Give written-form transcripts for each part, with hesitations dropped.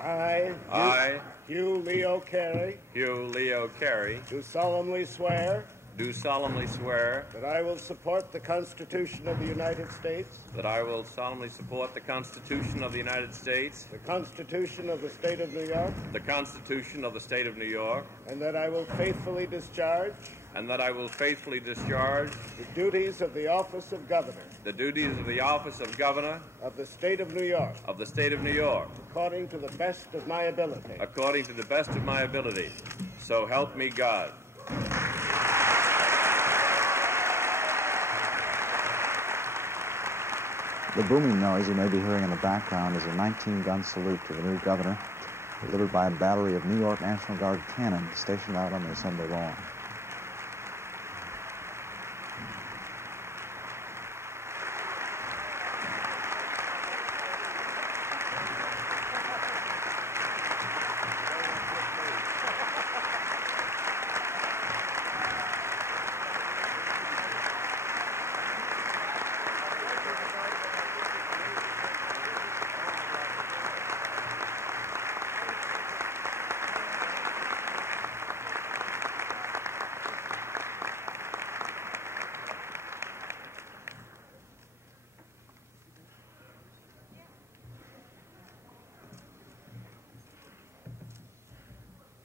I, Hugh Leo Carey, Hugh Leo Carey, do solemnly swear that I will support the Constitution of the United States, I will solemnly support the Constitution of the United States, the Constitution of the State of New York, the Constitution of the State of New York, and that I will faithfully discharge the duties of the office of Governor the duties of the office of Governor of the State of New York of the State of New York according to the best of my ability. according to the best of my ability. So help me God. The booming noise you may be hearing in the background is a 19-gun salute to the new governor, delivered by a battery of New York National Guard cannon stationed out on the assembly lawn.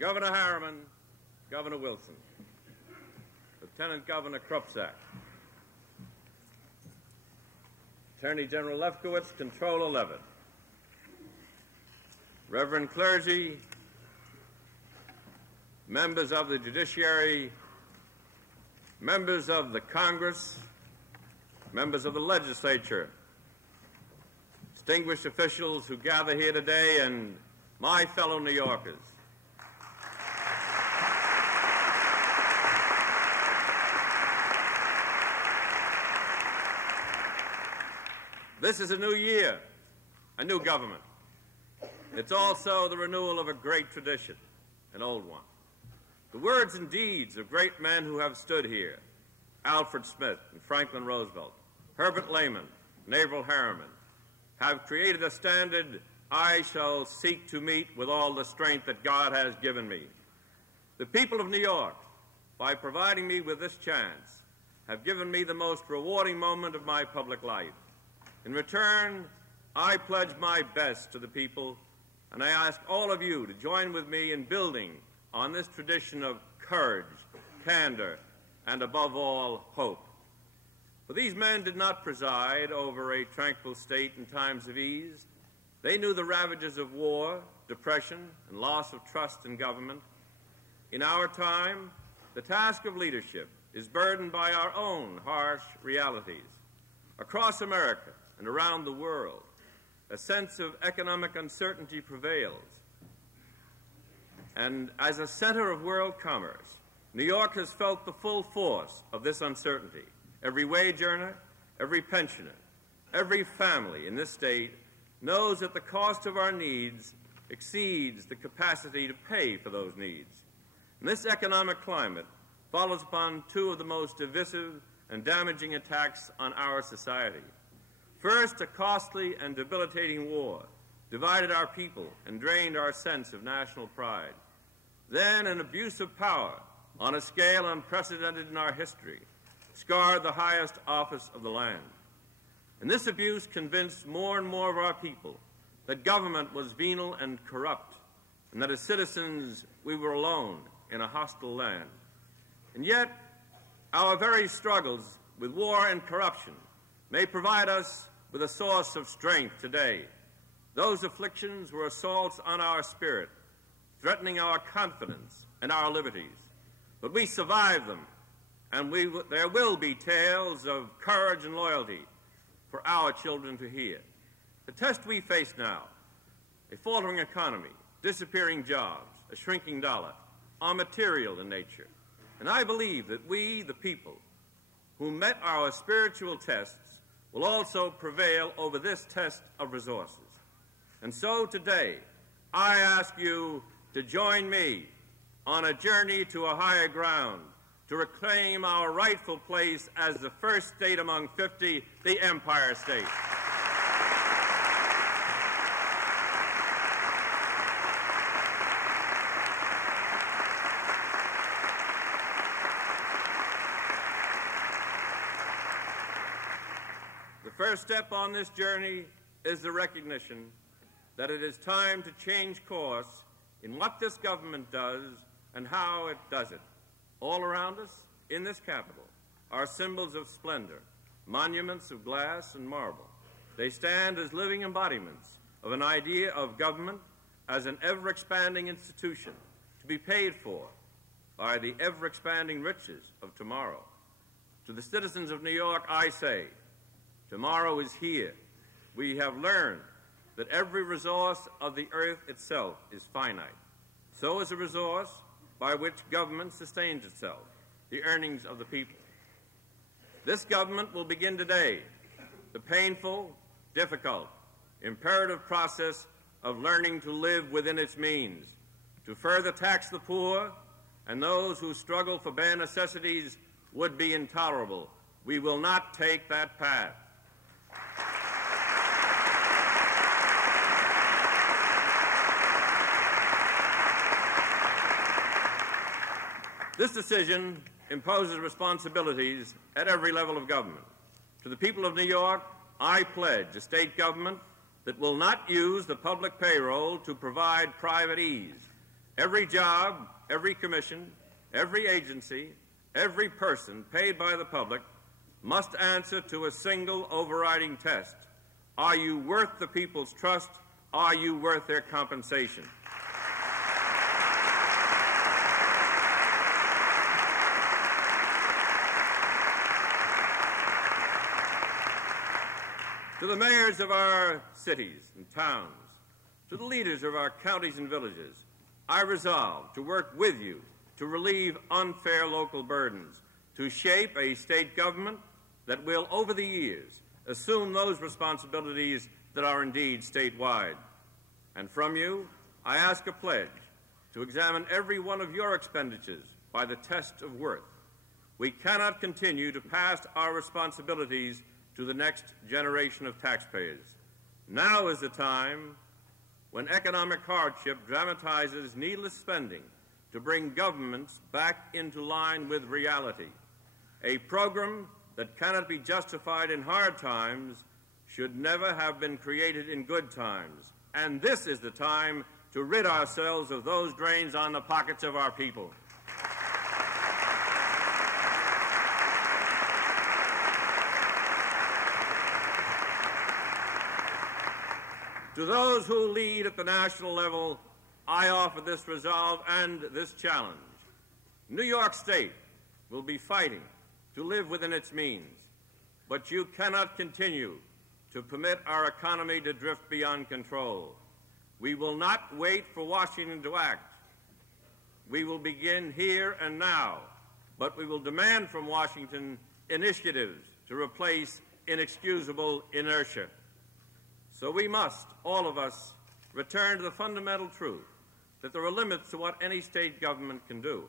Governor Harriman, Governor Wilson, Lieutenant Governor Krupczak, Attorney General Lefkowitz, Controller Levitt, Reverend clergy, members of the judiciary, members of the Congress, members of the legislature, distinguished officials who gather here today, and my fellow New Yorkers. This is a new year, a new government. It's also the renewal of a great tradition, an old one. The words and deeds of great men who have stood here, Alfred Smith and Franklin Roosevelt, Herbert Lehman and Averell Harriman, have created a standard I shall seek to meet with all the strength that God has given me. The people of New York, by providing me with this chance, have given me the most rewarding moment of my public life. In return, I pledge my best to the people, and I ask all of you to join with me in building on this tradition of courage, candor, and above all, hope. For these men did not preside over a tranquil state in times of ease. They knew the ravages of war, depression, and loss of trust in government. In our time, the task of leadership is burdened by our own harsh realities. Across America and around the world, a sense of economic uncertainty prevails. And as a center of world commerce, New York has felt the full force of this uncertainty. Every wage earner, every pensioner, every family in this state knows that the cost of our needs exceeds the capacity to pay for those needs. And this economic climate follows upon two of the most divisive and damaging attacks on our society. First, a costly and debilitating war divided our people and drained our sense of national pride. Then, an abuse of power on a scale unprecedented in our history scarred the highest office of the land. And this abuse convinced more and more of our people that government was venal and corrupt, and that as citizens we were alone in a hostile land. And yet, our very struggles with war and corruption may provide us with a source of strength today. Those afflictions were assaults on our spirit, threatening our confidence and our liberties. But we survived them, and there will be tales of courage and loyalty for our children to hear. The test we face now, a faltering economy, disappearing jobs, a shrinking dollar, are material in nature. And I believe that we, the people, who met our spiritual tests, will also prevail over this test of resources. And so today, I ask you to join me on a journey to a higher ground, to reclaim our rightful place as the first state among 50, the Empire State. first step on this journey is the recognition that it is time to change course in what this government does and how it does it. All around us, in this capital, are symbols of splendor, monuments of glass and marble. They stand as living embodiments of an idea of government as an ever-expanding institution to be paid for by the ever-expanding riches of tomorrow. To the citizens of New York, I say, tomorrow is here. We have learned that every resource of the earth itself is finite. So is the resource by which government sustains itself, the earnings of the people. This government will begin today the painful, difficult, imperative process of learning to live within its means, to further tax the poor and those who struggle for bare necessities would be intolerable. We will not take that path. This decision imposes responsibilities at every level of government. To the people of New York, I pledge a state government that will not use the public payroll to provide private ease. Every job, every commission, every agency, every person paid by the public must answer to a single overriding test. Are you worth the people's trust? Are you worth their compensation? To the mayors of our cities and towns, to the leaders of our counties and villages, I resolve to work with you to relieve unfair local burdens, to shape a state government that will, over the years, assume those responsibilities that are indeed statewide. And from you, I ask a pledge to examine every one of your expenditures by the test of worth. We cannot continue to pass our responsibilities to the next generation of taxpayers. Now is the time when economic hardship dramatizes needless spending to bring governments back into line with reality. A program that cannot be justified in hard times should never have been created in good times. And this is the time to rid ourselves of those drains on the pockets of our people. To those who lead at the national level, I offer this resolve and this challenge. New York State will be fighting to live within its means, but you cannot continue to permit our economy to drift beyond control. We will not wait for Washington to act. We will begin here and now, but we will demand from Washington initiatives to replace inexcusable inertia. So we must, all of us, return to the fundamental truth that there are limits to what any state government can do.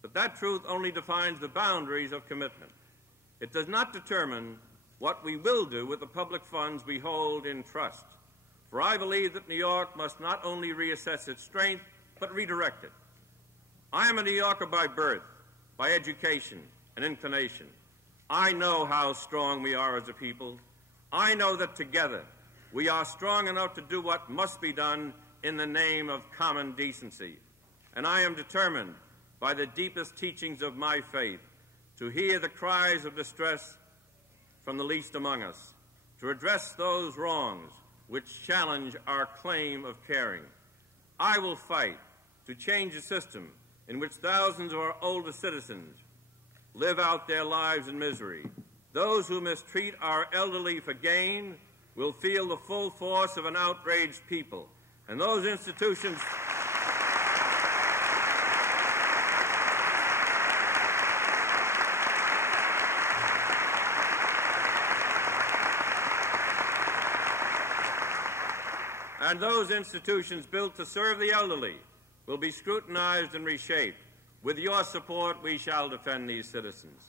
But that truth only defines the boundaries of commitment. It does not determine what we will do with the public funds we hold in trust. For I believe that New York must not only reassess its strength, but redirect it. I am a New Yorker by birth, by education and inclination. I know how strong we are as a people. I know that together we are strong enough to do what must be done in the name of common decency. And I am determined by the deepest teachings of my faith to hear the cries of distress from the least among us, to address those wrongs which challenge our claim of caring. I will fight to change a system in which thousands of our older citizens live out their lives in misery. Those who mistreat our elderly for gain will feel the full force of an outraged people. And those institutions built to serve the elderly will be scrutinized and reshaped. With your support, we shall defend these citizens.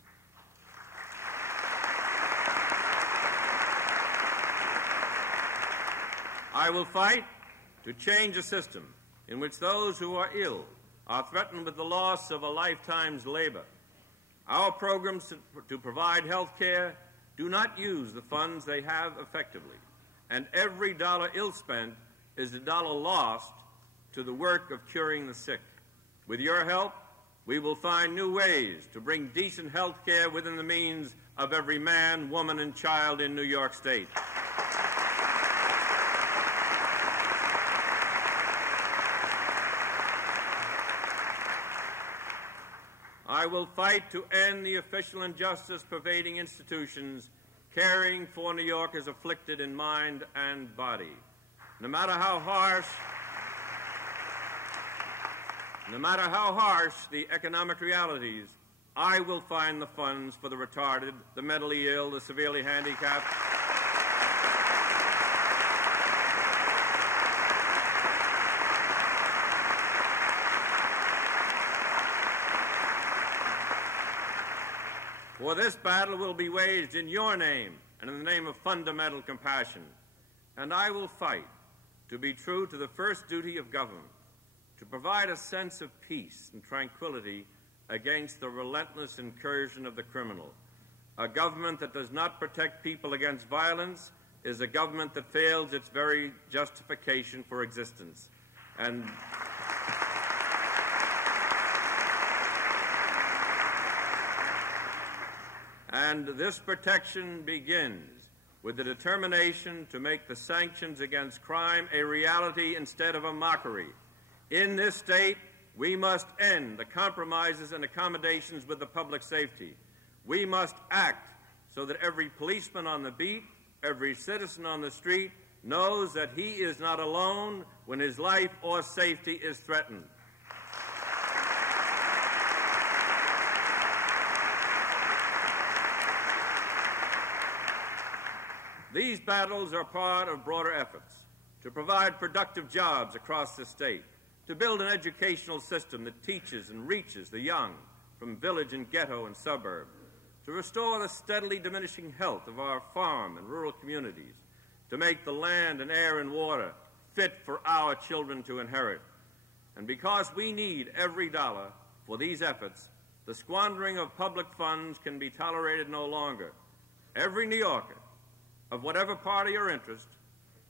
I will fight to change a system in which those who are ill are threatened with the loss of a lifetime's labor. Our programs to provide health care do not use the funds they have effectively, and every dollar ill-spent is a dollar lost to the work of curing the sick. With your help, we will find new ways to bring decent health care within the means of every man, woman, and child in New York State. I will fight to end the official injustice pervading institutions, caring for New Yorkers afflicted in mind and body. No matter how harsh the economic realities, I will find the funds for the retarded, the mentally ill, the severely handicapped. For this battle will be waged in your name and in the name of fundamental compassion. And I will fight to be true to the first duty of government, to provide a sense of peace and tranquility against the relentless incursion of the criminal. A government that does not protect people against violence is a government that fails its very justification for existence. And this protection begins with the determination to make the sanctions against crime a reality instead of a mockery. In this state, we must end the compromises and accommodations with the public safety. We must act so that every policeman on the beat, every citizen on the street knows that he is not alone when his life or safety is threatened. These battles are part of broader efforts to provide productive jobs across the state, to build an educational system that teaches and reaches the young from village and ghetto and suburb, to restore the steadily diminishing health of our farm and rural communities, to make the land and air and water fit for our children to inherit. And because we need every dollar for these efforts, the squandering of public funds can be tolerated no longer. Every New Yorker, of whatever party or interest,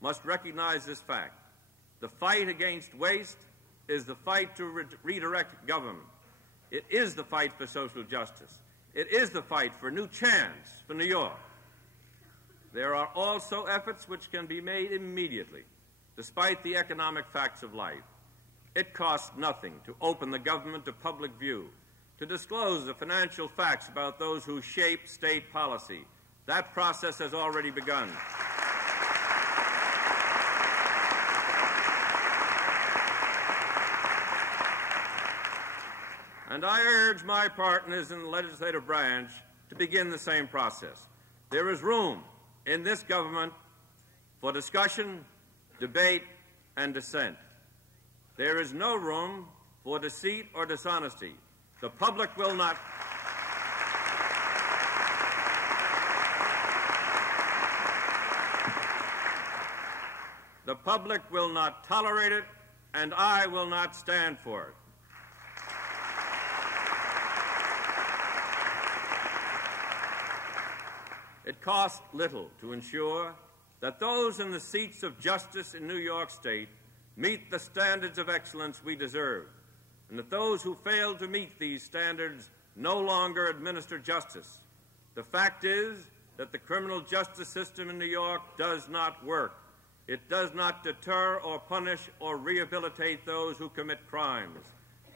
must recognize this fact. The fight against waste is the fight to redirect government. It is the fight for social justice. It is the fight for a new chance for New York. There are also efforts which can be made immediately, despite the economic facts of life. It costs nothing to open the government to public view, to disclose the financial facts about those who shape state policy. That process has already begun. And I urge my partners in the legislative branch to begin the same process. There is room in this government for discussion, debate, and dissent. There is no room for deceit or dishonesty. The public will not. The public will not tolerate it, and I will not stand for it. It costs little to ensure that those in the seats of justice in New York State meet the standards of excellence we deserve, and that those who fail to meet these standards no longer administer justice. The fact is that the criminal justice system in New York does not work. It does not deter or punish or rehabilitate those who commit crimes.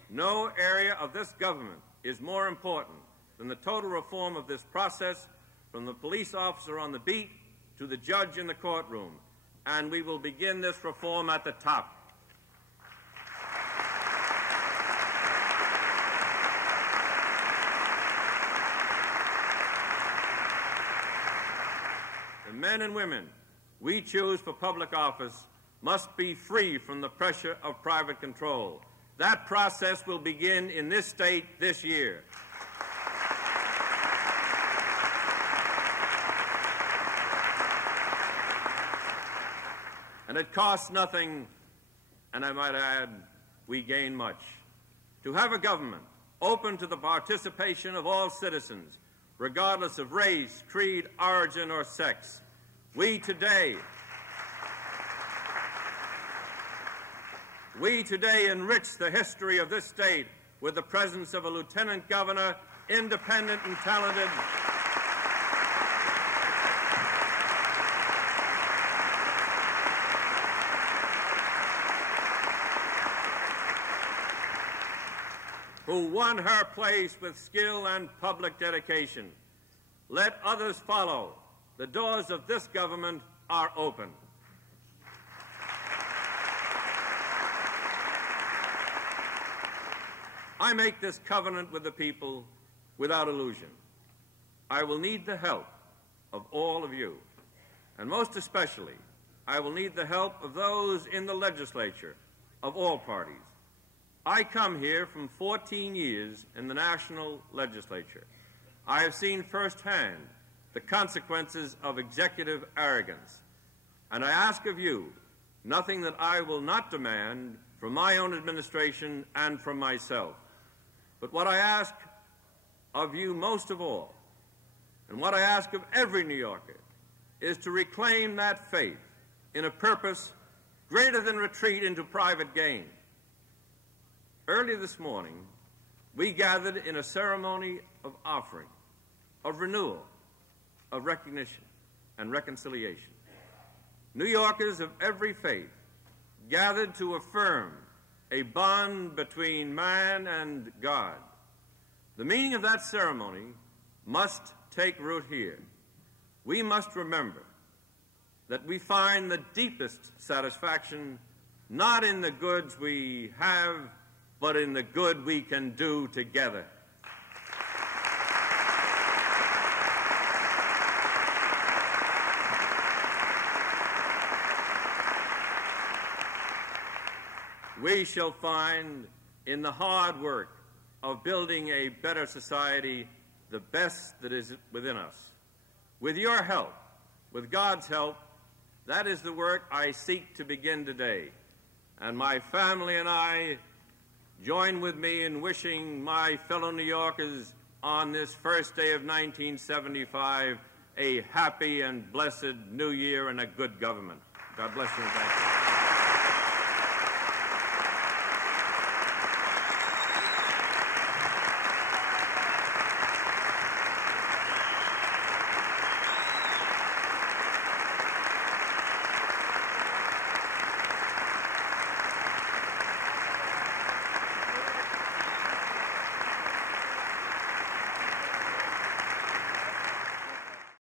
No area of this government is more important than the total reform of this process, from the police officer on the beat to the judge in the courtroom. And we will begin this reform at the top. The men and women we choose for public office must be free from the pressure of private control. That process will begin in this state this year. And it costs nothing, and I might add, we gain much. To have a government open to the participation of all citizens regardless of race, creed, origin, or sex. We today enrich the history of this state with the presence of a lieutenant governor, independent and talented, who won her place with skill and public dedication. Let others follow. The doors of this government are open. I make this covenant with the people without illusion. I will need the help of all of you, and most especially, I will need the help of those in the legislature of all parties. I come here from 14 years in the national legislature. I have seen firsthand the consequences of executive arrogance, and I ask of you nothing that I will not demand from my own administration and from myself. But what I ask of you most of all, and what I ask of every New Yorker, is to reclaim that faith in a purpose greater than retreat into private gain. Early this morning, we gathered in a ceremony of offering, of renewal, of recognition and reconciliation. New Yorkers of every faith gathered to affirm a bond between man and God. The meaning of that ceremony must take root here. We must remember that we find the deepest satisfaction not in the goods we have, but in the good we can do together. We shall find in the hard work of building a better society the best that is within us. With your help, with God's help, that is the work I seek to begin today. And my family and I join with me in wishing my fellow New Yorkers on this first day of 1975 a happy and blessed New Year and a good government. God bless you and thank you.